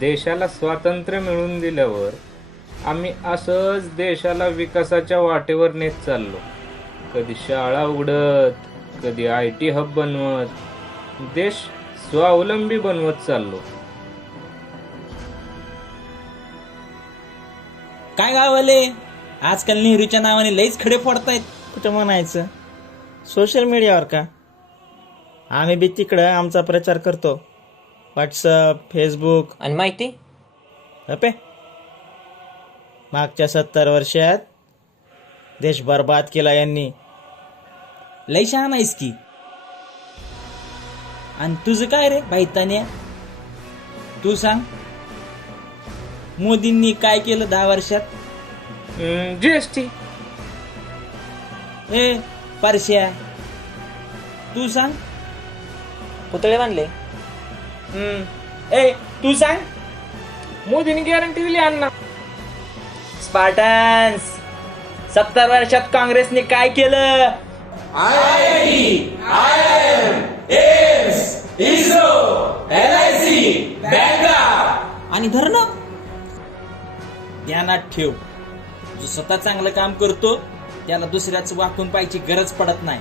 देशाला स्वातंत्र्य मिळवून दिल्यावर आम्ही असंच देशाला विकासाच्या वाटेवर नेत चाललो. कधी शाळा उघडत, कधी IT हब बनवत, देश स्वावलंबी बनवत चाललो. काय गावले आजकाल नेहरूच्या नावाने लईच खडे फोडतायत. कुठं म्हणायचं, सोशल मीडियावर का? आम्ही बी तिकडं आमचा प्रचार करतो. WhatsApp, Facebook. आणि माहिती अपे मागच्या 70 वर्षात देश बर्बाद केला यांनी. लई शहाण आहेस की. आणि तुझं काय रे बाईतान्या, तू सांग मोदींनी काय केलं 10 वर्षात? GST. ए परश्या, तू सांग. पुतळे बांधले. ए तू सांग. मोदींनी गॅरंटी दिली अण्णा. स्पार्टन्स, 70 वर्षात काँग्रेसने काय केलं? आणि धरणं. ध्यानात ठेव, जो स्वतः चांगलं काम करतो त्याला दुसऱ्याच वाकून पाहायची गरज पडत नाही.